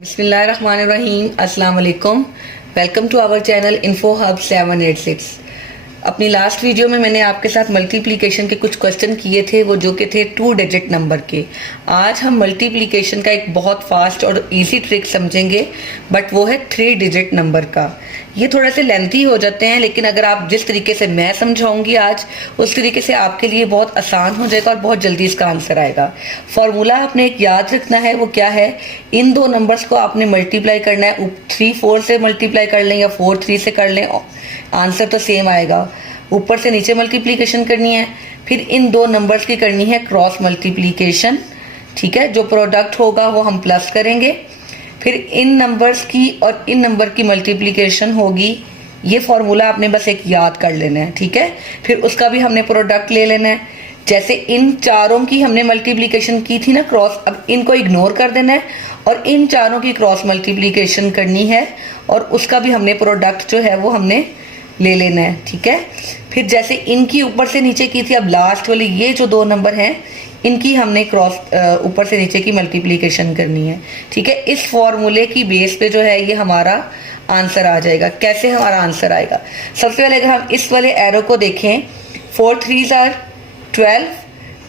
बिस्मिल्लाहिर्रहमानिर्रहीम, अस्सलाम वालेकुम। Welcome to our channel info hub 786। अपनी लास्ट वीडियो में मैंने आपके साथ मल्टीप्लिकेशन के कुछ क्वेश्चन किए थे, वो जो कि थे 2 डिजिट नंबर के। आज हम मल्टीप्लिकेशन का एक बहुत फास्ट और इजी ट्रिक समझेंगे, बट वो है 3 डिजिट नंबर का। ये थोड़े से लेंथी हो जाते हैं, लेकिन अगर आप जिस तरीके से मैं समझाऊंगी आज, उस तरीके से आपके लिए बहुत आसान हो जाएगा और बहुत जल्दी इसका आंसर आएगा। फॉर्मूला आपने एक याद रखना है, वो क्या है, इन दो नंबर्स को आपने मल्टीप्लाई करना है। 3 4 से मल्टीप्लाई कर लें या 4 3 से कर लें, आंसर तो सेम आएगा। ऊपर से नीचे मल्टीप्लिकेशन करनी है, फिर इन दो नंबर्स की करनी है क्रॉस मल्टीप्लिकेशन। ठीक है, जो प्रोडक्ट होगा वो हम प्लस करेंगे, फिर इन नंबर्स की और इन नंबर की मल्टीप्लिकेशन होगी। ये फॉर्मूला आपने बस एक याद कर लेना है, ठीक है। फिर उसका भी हमने प्रोडक्ट ले लेना है। जैसे इन चारों की हमने मल्टीप्लिकेशन की थी ना क्रॉस, अब इनको इग्नोर कर देना है और इन चारों की क्रॉस मल्टीप्लिकेशन करनी है, और उसका भी हमने प्रोडक्ट जो है वो हमने ले लेना है, ठीक है। फिर जैसे इनकी ऊपर से नीचे की थी, अब लास्ट वाली ये जो दो नंबर हैं, इनकी हमने क्रॉस ऊपर से नीचे की मल्टीप्लिकेशन करनी है, ठीक है। इस फॉर्मूले की बेस पे जो है ये हमारा आंसर आ जाएगा। कैसे हमारा आंसर आएगा, सबसे पहले अगर हम इस वाले एरो को देखें, 4 3s are 12,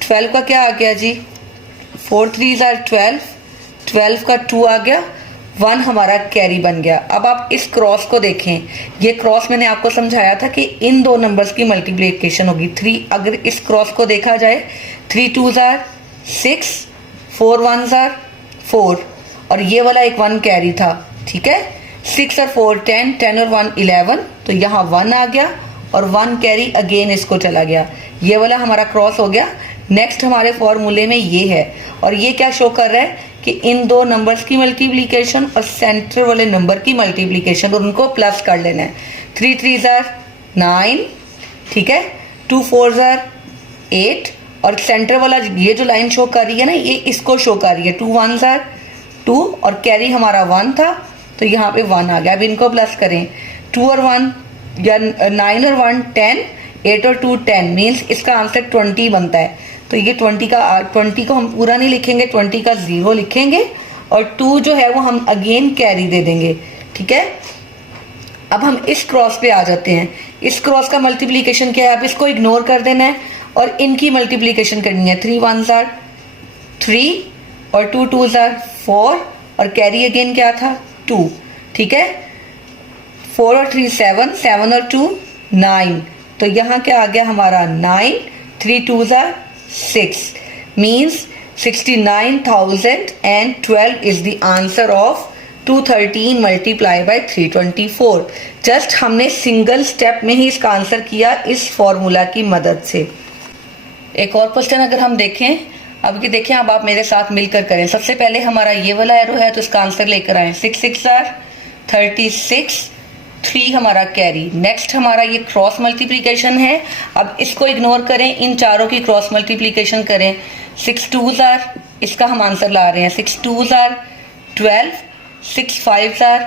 12 का क्या आ गया जी, 4 3s are 12, 12 का 2 आ गया, 1 हमारा कैरी बन गया। अब आप इस क्रॉस को देखें, ये क्रॉस मैंने आपको समझाया था कि इन दो नंबर्स की मल्टीप्लिकेशन होगी 3। अगर इस क्रॉस को देखा जाए, 3 2s are 6, 4 1s are 4, और ये वाला एक 1 कैरी था, ठीक है। 6 और 4 10, 10 और 1 11, तो यहाँ 1 आ गया और 1 कैरी अगेन इसको चला गया। ये वाला हमारा क्रॉस हो गया। नेक्स्ट हमारे फॉर्मूले में ये है, और ये क्या शो कर रहा है कि इन दो नंबर्स की मल्टीप्लिकेशन और सेंटर वाले नंबर की मल्टीप्लिकेशन, और उनको प्लस कर लेना है। 3 3s are 9, ठीक है, 2 4s are 8, और सेंटर वाला ये जो लाइन शो कर रही है ना, ये इसको शो कर रही है। 2 1s are 2, और कैरी हमारा 1 था, तो यहाँ पे 1 आ गया। अब इनको प्लस करें, 2 और 1 या 9 और 1 10, 8 और 2 10, मीन्स इसका आंसर 20 बनता है। तो ये 20 को हम पूरा नहीं लिखेंगे, 20 का 0 लिखेंगे, और 2 जो है वो हम अगेन कैरी दे देंगे, ठीक है। अब हम इस क्रॉस पे आ जाते हैं। इस क्रॉस का मल्टीप्लिकेशन क्या है, अब इसको इग्नोर कर देना है और इनकी मल्टीप्लिकेशन करनी है। 3 1s are 3 और 2 2s are 4, और कैरी अगेन क्या था, 2, ठीक है। 4 और 3 7, 7 और 2 9, तो यहाँ क्या आ गया हमारा 9, 3 2s are 6, means 69,012 is the answer of 213 multiplied by 324। Just हमने सिंगल स्टेप में ही इसका आंसर किया इस फॉर्मूला की मदद से। एक और क्वेश्चन अगर हम देखें, अब ये देखें, अब आप मेरे साथ मिलकर करें। सबसे पहले हमारा ये वाला एरो है, तो इसका आंसर लेकर आए। 6 6 are 36, 3 हमारा कैरी। नेक्स्ट हमारा ये क्रॉस मल्टीप्लिकेशन है, अब इसको इग्नोर करें, इन चारों की क्रॉस मल्टीप्लिकेशन करें। 6 2s are, इसका हम आंसर ला रहे हैं, 6 2s are 12, 6 5s are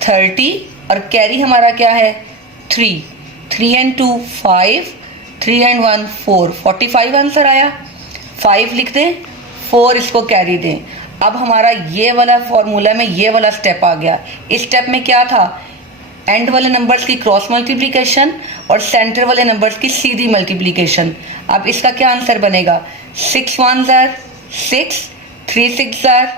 30, और कैरी हमारा क्या है, 3, 3 and 2 5, 3 and 1 4, 45 आंसर आया। 5 लिख दें, 4 इसको कैरी दें। अब हमारा ये वाला फॉर्मूला में ये वाला स्टेप आ गया। इस स्टेप में क्या था, एंड वाले नंबर्स की क्रॉस मल्टीप्लिकेशन और सेंटर वाले नंबर्स की सीधी मल्टीप्लिकेशन। अब इसका क्या आंसर बनेगा, 6 1s are 6, 3 6s are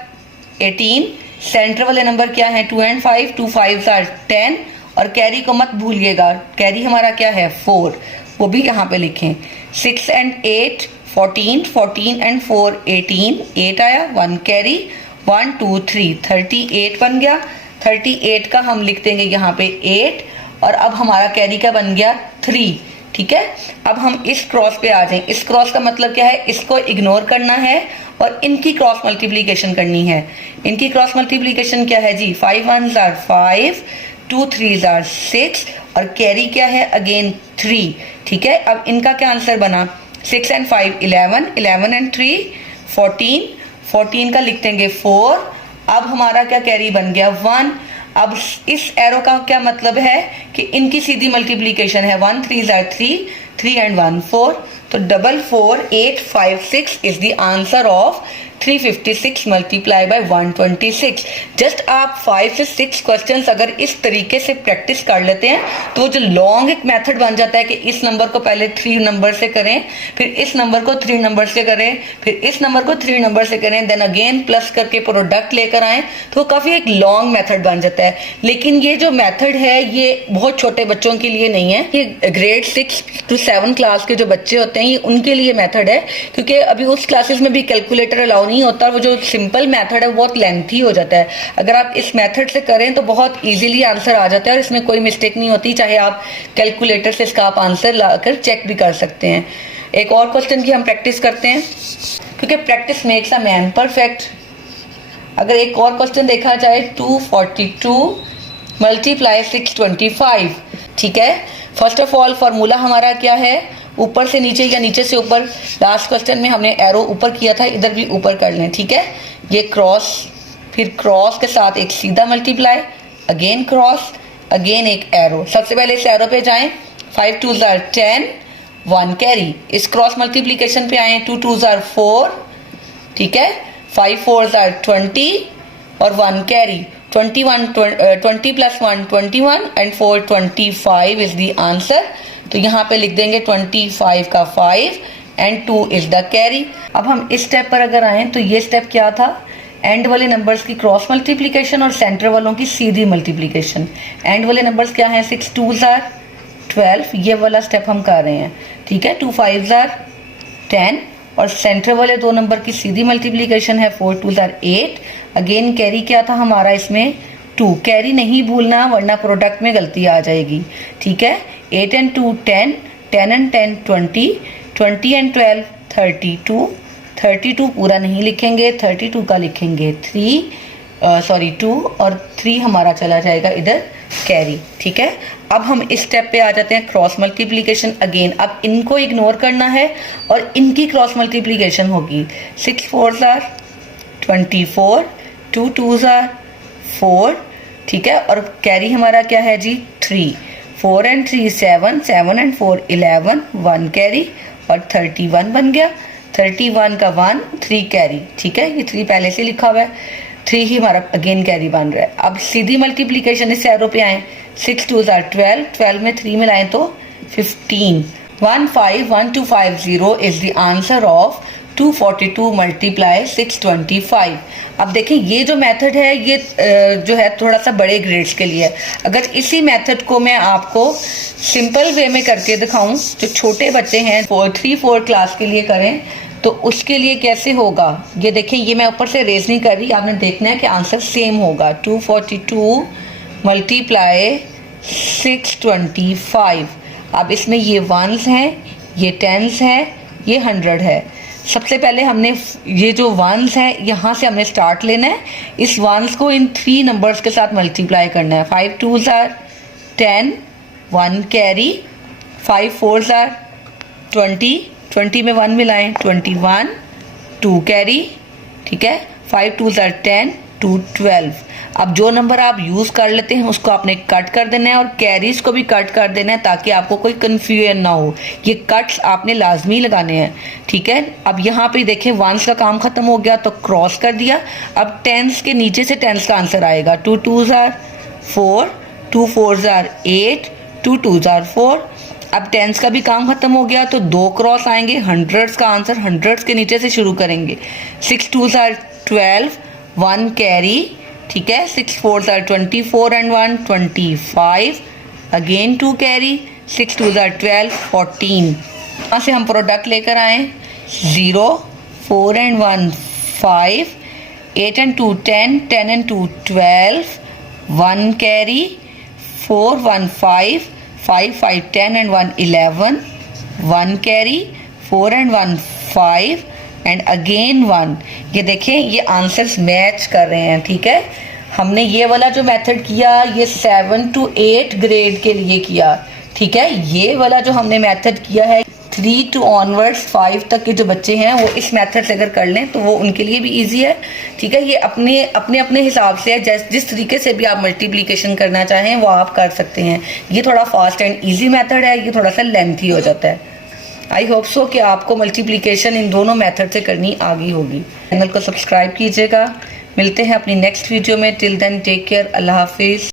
18, centre वाले नंबर क्या है, 2 and 5, 2 5s are 10, और कैरी को मत भूलिएगा, कैरी हमारा क्या है, 4, वो भी यहाँ पे लिखें। 6 and 8 14, 14 and 4 18, 8 आया, 1 कैरी, 1 2 3 38 बन गया। 38 का हम लिख देंगे यहाँ पे 8, और अब हमारा कैरी का बन गया 3, ठीक है। अब हम इस क्रॉस पे आ जाएं। इस क्रॉस का मतलब क्या है, इसको इग्नोर करना है और इनकी क्रॉस मल्टीप्लिकेशन करनी है। इनकी क्रॉस मल्टीप्लिकेशन क्या है जी, 5 1s are 5, 2 3s are 6, और कैरी क्या है अगेन 3, ठीक है। अब इनका क्या आंसर बना, 6 and 5 11, 11 and 3 14, 14 का लिख देंगे 4। अब हमारा क्या कैरी बन गया 1। अब इस एरो का क्या मतलब है कि इनकी सीधी मल्टीप्लिकेशन है, 1 3s are 3, 3 and 1 4, तो 44856 is the answer of 356 multiply by 126। Just आप 5 से 6 क्वेश्चंस अगर इस तरीके से प्रैक्टिस कर लेते हैं तो जो लॉन्ग एक मेथड बन जाता है कि इस नंबर को पहले 3 नंबर से करें, फिर इस नंबर को 3 नंबर से करें, फिर इस नंबर को 3 नंबर से करें, देन अगेन प्लस करके प्रोडक्ट लेकर आए, तो काफी एक लॉन्ग मेथड बन जाता है। लेकिन ये जो मेथड है ये बहुत छोटे बच्चों के लिए नहीं है, ये ग्रेड 6 to 7 क्लास के जो बच्चे होते हैं ये उनके लिए मेथड है, क्योंकि अभी उस क्लासेस में भी कैलकुलेटर अलाउ नहीं होता। वो जो सिंपल मेथड है वो बहुत लेंथी हो जाता है। अगर आप इस मेथड से करें तो बहुत इजीली आंसर आ जाता है और इसमें कोई मिस्टेक नहीं होती, चाहे आप कैलकुलेटर से इसका आप आंसर लाकर चेक भी कर सकते हैं। एक और क्वेश्चन की हम प्रैक्टिस करते हैं, क्योंकि practice makes a man perfect. अगर एक और क्वेश्चन देखा जाए, 242 मल्टीप्लाई 625, ठीक है। फर्स्ट ऑफ ऑल फॉर्मूला हमारा क्या है, ऊपर से नीचे या नीचे से ऊपर। लास्ट क्वेश्चन में हमने एरो ऊपर किया था, इधर भी ऊपर कर लें, ठीक है। ये क्रॉस, फिर क्रॉस के साथ एक सीधा मल्टीप्लाई, अगेन क्रॉस, अगेन एक एरो। सबसे पहले इस एरो पे जाएं, 5 2s are 10, 1 कैरी। इस क्रॉस मल्टीप्लीकेशन पे आए, 2 2s are 4, ठीक है, 5 4s are 20 और 1 carry. 20 plus 1 21 and 4 25 is the answer। तो यहाँ पे लिख देंगे 25 का 5 and 2 is the carry। अब हम इस स्टेप पर अगर आए तो ये स्टेप क्या था, एंड वाले नंबर्स की क्रॉस मल्टीप्लिकेशन और सेंटर वालों की सीधी मल्टीप्लिकेशन। एंड वाले नंबर्स क्या हैं, 6 2s are 12, ये वाला स्टेप हम कर रहे हैं, ठीक है। 2 5s are 10 और सेंटर वाले दो नंबर की सीधी मल्टीप्लिकेशन है, 4 2s are 8। अगेन कैरी क्या था हमारा इसमें, 2। कैरी नहीं भूलना वरना प्रोडक्ट में गलती आ जाएगी, ठीक है। 8 and 2 10, 10 and 10 20, 20 and 12 32, 32 पूरा नहीं लिखेंगे, 32 का लिखेंगे 2 और 3 हमारा चला जाएगा इधर कैरी, ठीक है। अब हम इस स्टेप पे आ जाते हैं, क्रॉस मल्टीप्लिकेशन अगेन। अब इनको इग्नोर करना है और इनकी क्रॉस मल्टीप्लिकेशन होगी। 6 4s are 24, 2 2s are 4, ठीक है। और कैरी हमारा क्या है जी, 3। 4 and 3 7, 7 and 4 11, 1 कैरी और 31 बन गया। 31 का 1, 3 कैरी, ठीक है। ये 3 पहले से लिखा हुआ है, 3 ही हमारा अगेन कैरी बन रहा है। अब सीधी मल्टीप्लिकेशन इस एरो पे आए, 6 2s are 12, 12 में 3 मिलाएं तो 15। 151250 is the answer of 242 multiply 625। अब देखिए ये जो मेथड है ये जो है थोड़ा सा बड़े ग्रेड्स के लिए है। अगर इसी मेथड को मैं आपको सिंपल वे में करके दिखाऊं, जो छोटे बच्चे हैं 3-4 क्लास के लिए करें, तो उसके लिए कैसे होगा ये देखिए। ये मैं ऊपर से रेज नहीं कर रही, आपने देखना है कि आंसर सेम होगा। 242 मल्टीप्लाई 625। अब इसमें ये 1s हैं, ये 10s हैं, ये 100 है। सबसे पहले हमने ये जो 1s है यहाँ से हमने स्टार्ट लेना है। इस 1s को इन 3 नंबर्स के साथ मल्टीप्लाई करना है। 5 2s are 10, 1 carry, 5 4s are 20, 20 में 1 मिलाएं 21, 2 कैरी, ठीक है। 5 2s are 10, 2 12। अब जो नंबर आप यूज कर लेते हैं उसको आपने कट कर देना है और कैरीज को भी कट कर देना है ताकि आपको कोई कंफ्यूजन ना हो। ये कट्स आपने लाजमी लगाने हैं, ठीक है। अब यहाँ पे देखें 1s का काम खत्म हो गया तो क्रॉस कर दिया। अब 10s के नीचे से 10s का आंसर आएगा। 2 2s are 4, 2 4s are 8, 2 2s are 4। अब 10s का भी काम खत्म हो गया तो 2 क्रॉस आएंगे। 100s का आंसर 100s के नीचे से शुरू करेंगे। 6 2s are 12, 1 कैरी, ठीक है। 6 4s are 24 and 1 25, again 2 carry, 6 2s are 12, 14। यहाँ से हम प्रोडक्ट लेकर आए, 0 4 and 1 5, 8 and 2 10, 10 and 2 12, 1 carry, 4 1 5, 5 5 10 and 1 11, 1 carry, 4 and 1 5 and again 1। ये देखें ये आंसर्स मैच कर रहे हैं, ठीक है। हमने ये वाला जो मेथड किया ये 7 to 8 ग्रेड के लिए किया, ठीक है। ये वाला जो हमने मेथड किया है 3 to onwards 5 तक के जो बच्चे हैं वो इस मेथड से अगर कर लें तो वो उनके लिए भी इजी है, ठीक है। ये अपने अपने अपने हिसाब से है, जिस तरीके से भी आप मल्टीप्लिकेशन करना चाहें वो आप कर सकते हैं। ये थोड़ा फास्ट एंड इजी मेथड है, ये थोड़ा सा लेंथी हो जाता है। आई होप सो कि आपको मल्टीप्लिकेशन इन दोनों मेथड से करनी आ गई होगी। चैनल को सब्सक्राइब कीजिएगा। मिलते हैं अपनी नेक्स्ट वीडियो में। Till then take care. अल्लाह हाफिज़।